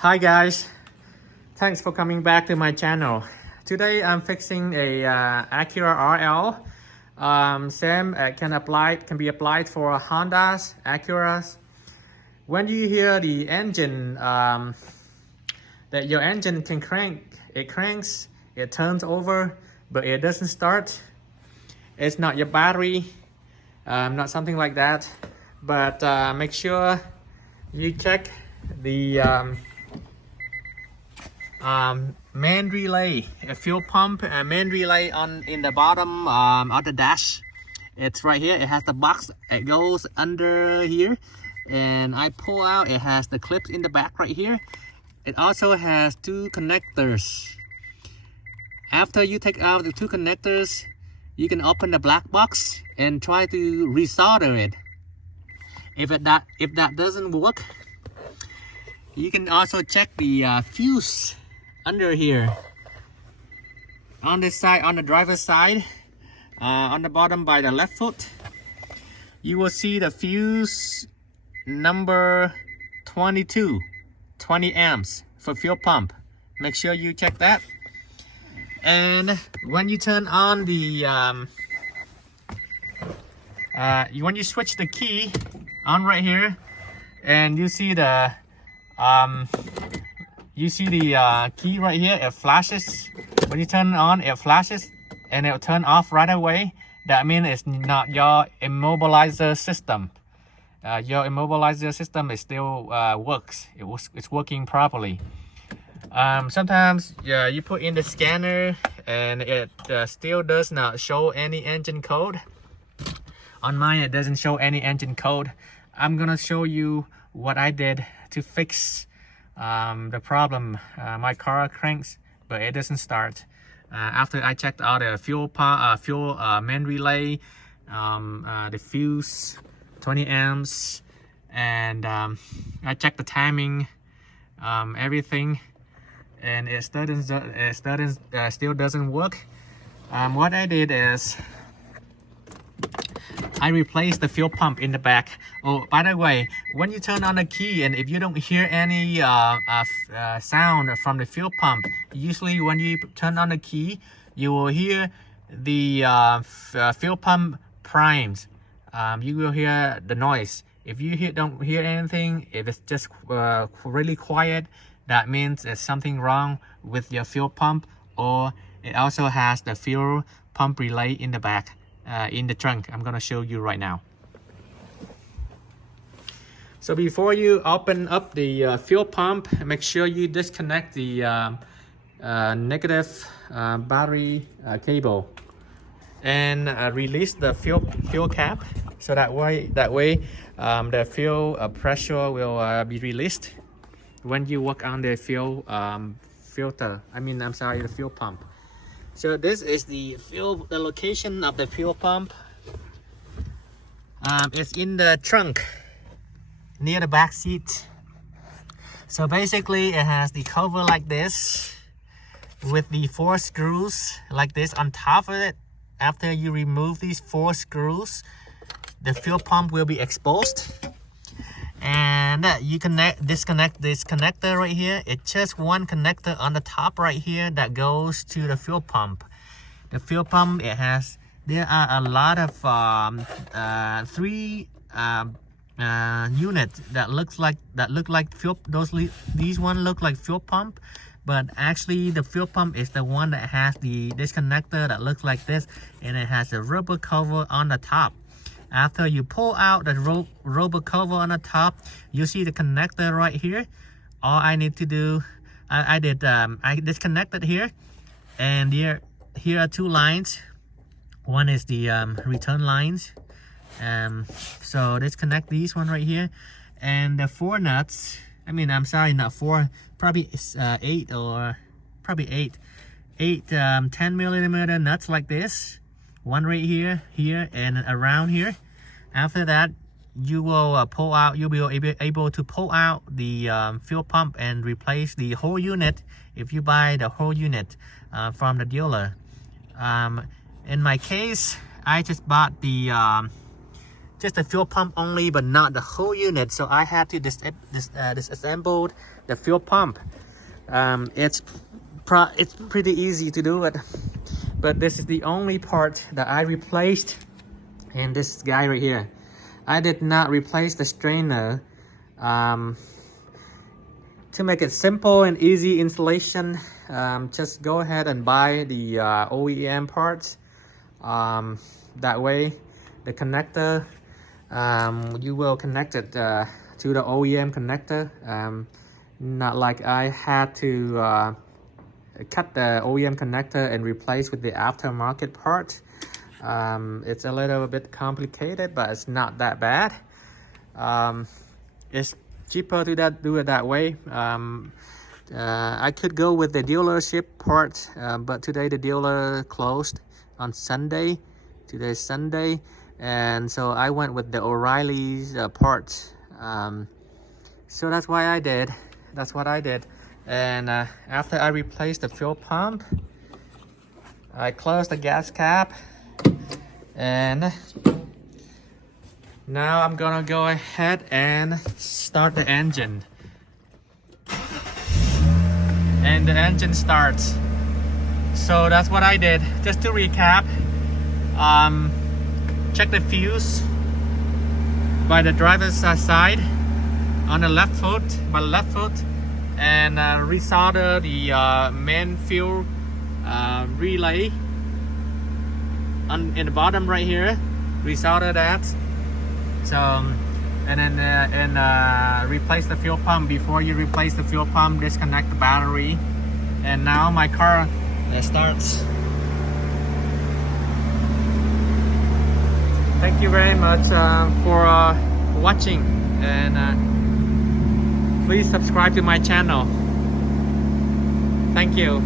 Hi guys, thanks for coming back to my channel. Today I'm fixing a Acura RL. Same can be applied for Hondas, Acuras. When you hear the engine that your engine can crank, it cranks, it turns over, but it doesn't start. It's not your battery, not something like that. But make sure you check the main relay, a fuel pump main relay on in the bottom of the dash. It's right here. It has the box. It goes under here, and I pull out. It has the clips in the back right here. It also has two connectors. After you take out the two connectors, you can open the black box and try to resolder it. If that doesn't work, you can also check the fuse under here. On this side, on the driver's side, on the bottom by the left foot, you will see the fuse number 22, 20 amps for fuel pump. Make sure you check that. And when you turn on the when you switch the key on right here, and you see the key right here, it flashes. When you turn it on, it flashes and it'll turn off right away. That means it's not your immobilizer system. Your immobilizer system is still works. It's working properly. Sometimes you put in the scanner and it still does not show any engine code. On mine, it doesn't show any engine code. I'm gonna show you what I did to fix the problem. My car cranks, but it doesn't start. After I checked out the fuel main relay, the fuse, 20 amps, and I checked the timing, everything, and it still doesn't work. What I did is I replaced the fuel pump in the back. Oh, by the way, when you turn on the key and if you don't hear any sound from the fuel pump, usually when you turn on the key, you will hear the fuel pump primes. You will hear the noise. If you don't hear anything, if it's just really quiet, that means there's something wrong with your fuel pump, or it also has the fuel pump relay in the back. In the trunk. I'm gonna show you right now. So before you open up the fuel pump, make sure you disconnect the negative battery cable and release the fuel cap. So that way the fuel pressure will be released when you work on the fuel filter. The fuel pump. So this is the location of the fuel pump. It's in the trunk near the back seat. So basically it has the cover like this with the 4 screws like this on top of it. After you remove these 4 screws, the fuel pump will be exposed. And you disconnect this connector right here. It's just one connector on the top right here that goes to the fuel pump. The fuel pump, there are a lot of 3 units that look like fuel. These one look like fuel pump, but actually the fuel pump is the one that has this connector that looks like this, and it has a rubber cover on the top. After you pull out the rubber cover on the top, you see the connector right here. All I need to do, I disconnected here, and here are 2 lines. One is the return lines. So disconnect these one right here, and the 4 nuts. Not 4, probably 8 or probably 8 10 millimeter nuts like this. One right here, and around here. After that, you will you'll be able to pull out the fuel pump and replace the whole unit if you buy the whole unit from the dealer. In my case, I just bought the just the fuel pump only, but not the whole unit. So I had to disassemble the fuel pump. It's pretty easy to do it, but this is the only part that I replaced, and this guy right here. I did not replace the strainer. To make it simple and easy installation, just go ahead and buy the OEM parts. That way the connector, you will connect it to the OEM connector, not like I had to cut the OEM connector and replace with the aftermarket part. It's a little bit complicated, but it's not that bad. It's cheaper to do it that way. I could go with the dealership part, but today the dealer closed on Sunday. Today's Sunday, and so I went with the O'Reilly's parts. So that's what I did. And after I replaced the fuel pump, I closed the gas cap, and now I'm gonna go ahead and start the engine. And the engine starts. So that's what I did. Just to recap, check the fuse by the driver's side on the left foot, and resolder the main fuel relay in the bottom right here. Resolder that. So, and then replace the fuel pump. Before you replace the fuel pump, disconnect the battery. And now my car starts. Thank you very much for watching, and please subscribe to my channel. Thank you.